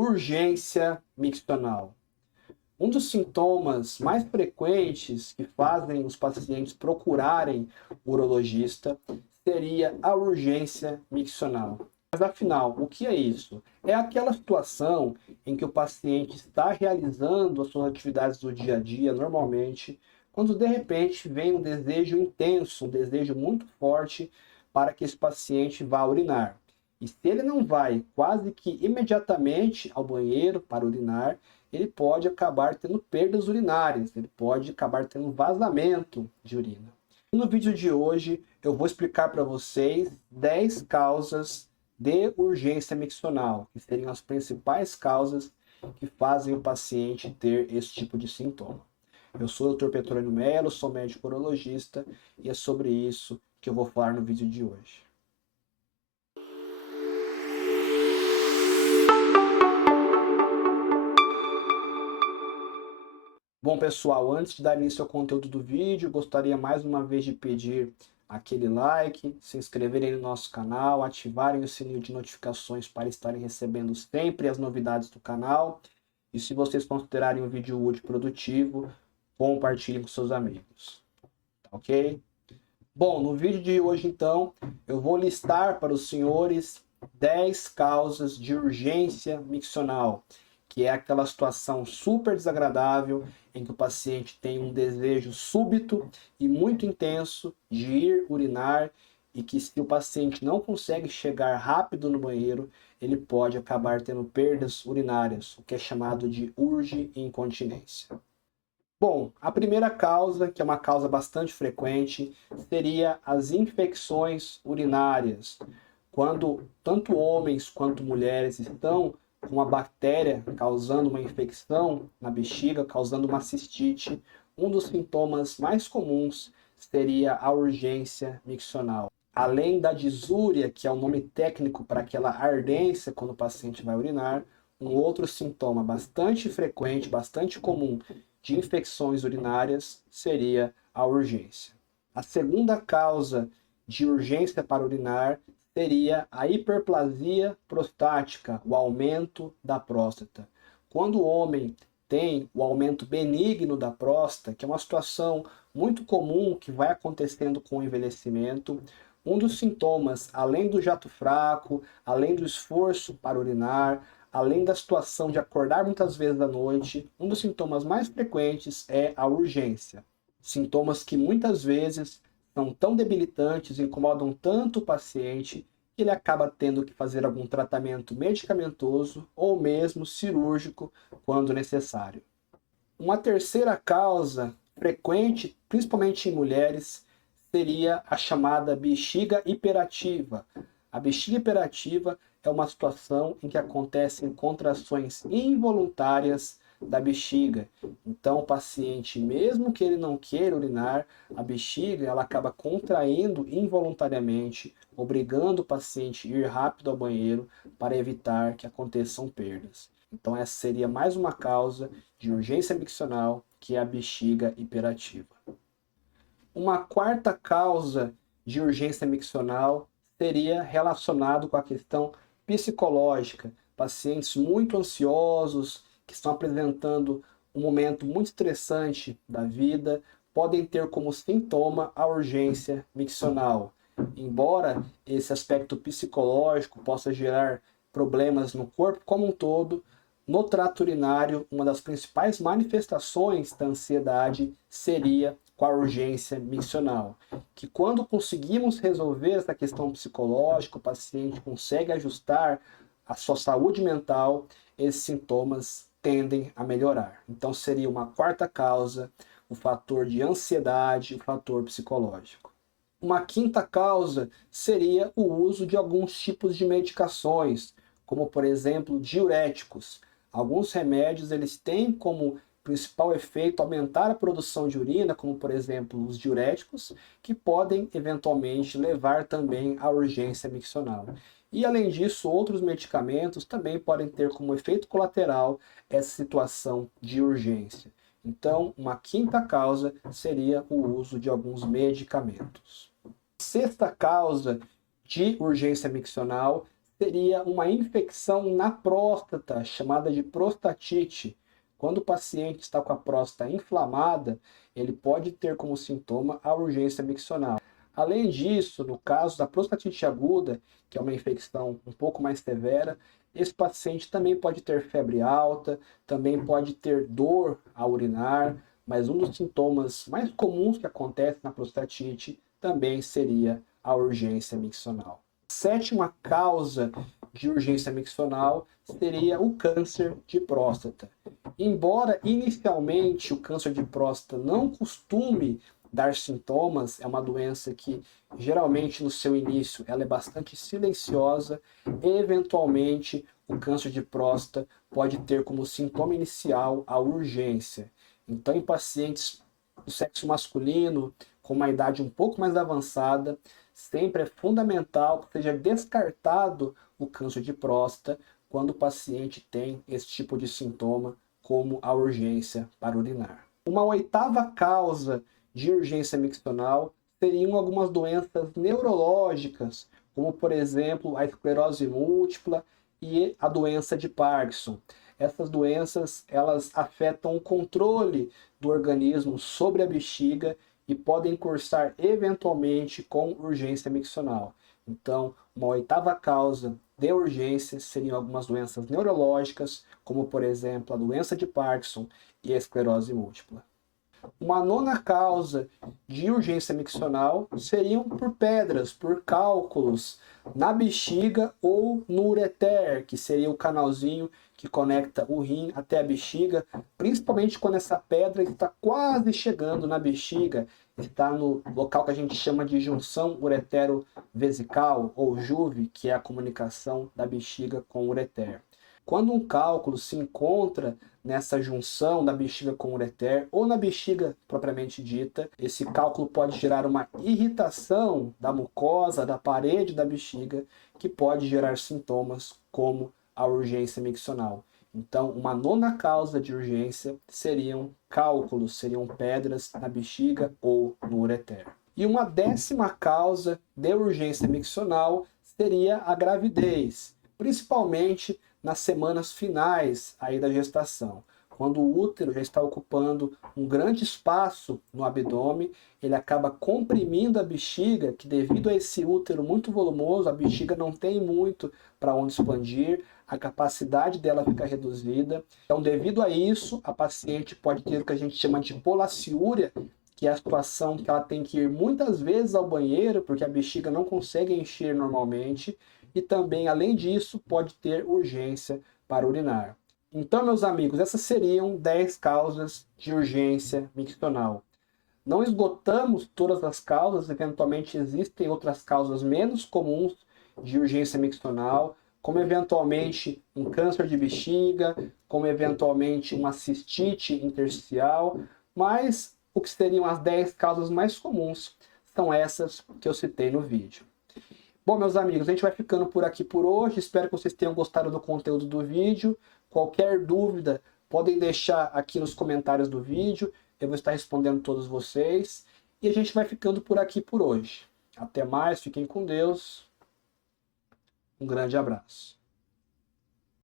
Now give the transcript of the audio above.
urgência miccional. Um dos sintomas mais frequentes que fazem os pacientes procurarem o urologista seria a urgência miccional. Mas afinal, o que é isso? É aquela situação em que o paciente está realizando as suas atividades do dia a dia normalmente, quando de repente vem um desejo intenso, um desejo muito forte para que esse paciente vá urinar. E se ele não vai quase que imediatamente ao banheiro para urinar, ele pode acabar tendo perdas urinárias, ele pode acabar tendo vazamento de urina. No vídeo de hoje eu vou explicar para vocês 10 causas de urgência miccional, que seriam as principais causas que fazem o paciente ter esse tipo de sintoma. Eu sou o Dr. Petrônio Melo, sou médico urologista e é sobre isso que eu vou falar no vídeo de hoje. Bom, pessoal, antes de dar início ao conteúdo do vídeo, gostaria mais uma vez de pedir aquele like, se inscreverem no nosso canal, ativarem o sininho de notificações para estarem recebendo sempre as novidades do canal. E se vocês considerarem o vídeo útil e produtivo, compartilhem com seus amigos. Tá ok? Bom, no vídeo de hoje, então, eu vou listar para os senhores 10 causas de urgência miccional, que é aquela situação super desagradável em que o paciente tem um desejo súbito e muito intenso de ir urinar e que se o paciente não consegue chegar rápido no banheiro, ele pode acabar tendo perdas urinárias, o que é chamado de urge-incontinência. Bom, a primeira causa, que é uma causa bastante frequente, seria as infecções urinárias. Quando tanto homens quanto mulheres estão com uma bactéria causando uma infecção na bexiga, causando uma cistite, um dos sintomas mais comuns seria a urgência miccional. Além da disúria, que é o nome técnico para aquela ardência quando o paciente vai urinar, um outro sintoma bastante frequente, bastante comum de infecções urinárias seria a urgência. A segunda causa de urgência para urinar seria a hiperplasia prostática, o aumento da próstata. Quando o homem tem o aumento benigno da próstata, que é uma situação muito comum que vai acontecendo com o envelhecimento, um dos sintomas, além do jato fraco, além do esforço para urinar, além da situação de acordar muitas vezes à noite, um dos sintomas mais frequentes é a urgência. Sintomas que muitas vezes são tão debilitantes, incomodam tanto o paciente, que ele acaba tendo que fazer algum tratamento medicamentoso ou mesmo cirúrgico quando necessário. Uma terceira causa frequente, principalmente em mulheres, seria a chamada bexiga hiperativa. A bexiga hiperativa é uma situação em que acontecem contrações involuntárias da bexiga. Então o paciente, mesmo que ele não queira urinar, a bexiga ela acaba contraindo involuntariamente, obrigando o paciente a ir rápido ao banheiro para evitar que aconteçam perdas. Então essa seria mais uma causa de urgência miccional, que é a bexiga hiperativa. Uma quarta causa de urgência miccional seria relacionado com a questão psicológica. Pacientes muito ansiosos, que estão apresentando um momento muito estressante da vida, podem ter como sintoma a urgência miccional. Embora esse aspecto psicológico possa gerar problemas no corpo como um todo, no trato urinário, uma das principais manifestações da ansiedade seria com a urgência miccional, que quando conseguimos resolver essa questão psicológica, o paciente consegue ajustar a sua saúde mental, esses sintomas tendem a melhorar. Então seria uma quarta causa, o fator de ansiedade, o fator psicológico. Uma quinta causa seria o uso de alguns tipos de medicações, como por exemplo diuréticos. Alguns remédios eles têm como principal efeito aumentar a produção de urina, como por exemplo os diuréticos, que podem eventualmente levar também à urgência miccional. E além disso, outros medicamentos também podem ter como efeito colateral essa situação de urgência. Então, uma quinta causa seria o uso de alguns medicamentos. A sexta causa de urgência miccional seria uma infecção na próstata, chamada de prostatite. Quando o paciente está com a próstata inflamada, ele pode ter como sintoma a urgência miccional. Além disso, no caso da prostatite aguda, que é uma infecção um pouco mais severa, esse paciente também pode ter febre alta, também pode ter dor ao urinar, mas um dos sintomas mais comuns que acontece na prostatite também seria a urgência miccional. Sétima causa de urgência miccional seria o câncer de próstata. Embora inicialmente o câncer de próstata não costume dar sintomas, é uma doença que geralmente no seu início ela é bastante silenciosa e eventualmente o câncer de próstata pode ter como sintoma inicial a urgência. Então, em pacientes do sexo masculino com uma idade um pouco mais avançada, sempre é fundamental que seja descartado o câncer de próstata quando o paciente tem esse tipo de sintoma, como a urgência para urinar. Uma oitava causa de urgência miccional seriam algumas doenças neurológicas, como por exemplo a esclerose múltipla e a doença de Parkinson. Essas doenças elas afetam o controle do organismo sobre a bexiga e podem cursar eventualmente com urgência miccional. Então, uma oitava causa de urgência seriam algumas doenças neurológicas, como por exemplo a doença de Parkinson e a esclerose múltipla. Uma nona causa de urgência miccional seriam por pedras, por cálculos na bexiga ou no ureter, que seria o canalzinho que conecta o rim até a bexiga, principalmente quando essa pedra está quase chegando na bexiga, está no local que a gente chama de junção uretero-vesical, ou JUV, que é a comunicação da bexiga com o ureter. Quando um cálculo se encontra nessa junção da bexiga com o ureter, ou na bexiga propriamente dita, esse cálculo pode gerar uma irritação da mucosa, da parede da bexiga, que pode gerar sintomas como a urgência miccional. Então, uma nona causa de urgência seriam cálculos, seriam pedras na bexiga ou no ureter. E uma décima causa de urgência miccional seria a gravidez, principalmente nas semanas finais aí da gestação. Quando o útero já está ocupando um grande espaço no abdômen, ele acaba comprimindo a bexiga, que devido a esse útero muito volumoso, a bexiga não tem muito para onde expandir, a capacidade dela fica reduzida. Então, devido a isso, a paciente pode ter o que a gente chama de polaciúria, que é a situação que ela tem que ir muitas vezes ao banheiro, porque a bexiga não consegue encher normalmente, e também, além disso, pode ter urgência para urinar. Então, meus amigos, essas seriam 10 causas de urgência miccional. Não esgotamos todas as causas, eventualmente existem outras causas menos comuns de urgência miccional, como eventualmente um câncer de bexiga, como eventualmente uma cistite intersticial, mas o que seriam as 10 causas mais comuns são essas que eu citei no vídeo. Bom, meus amigos, a gente vai ficando por aqui por hoje. Espero que vocês tenham gostado do conteúdo do vídeo. Qualquer dúvida, podem deixar aqui nos comentários do vídeo. Eu vou estar respondendo todos vocês. E a gente vai ficando por aqui por hoje. Até mais, fiquem com Deus. Um grande abraço.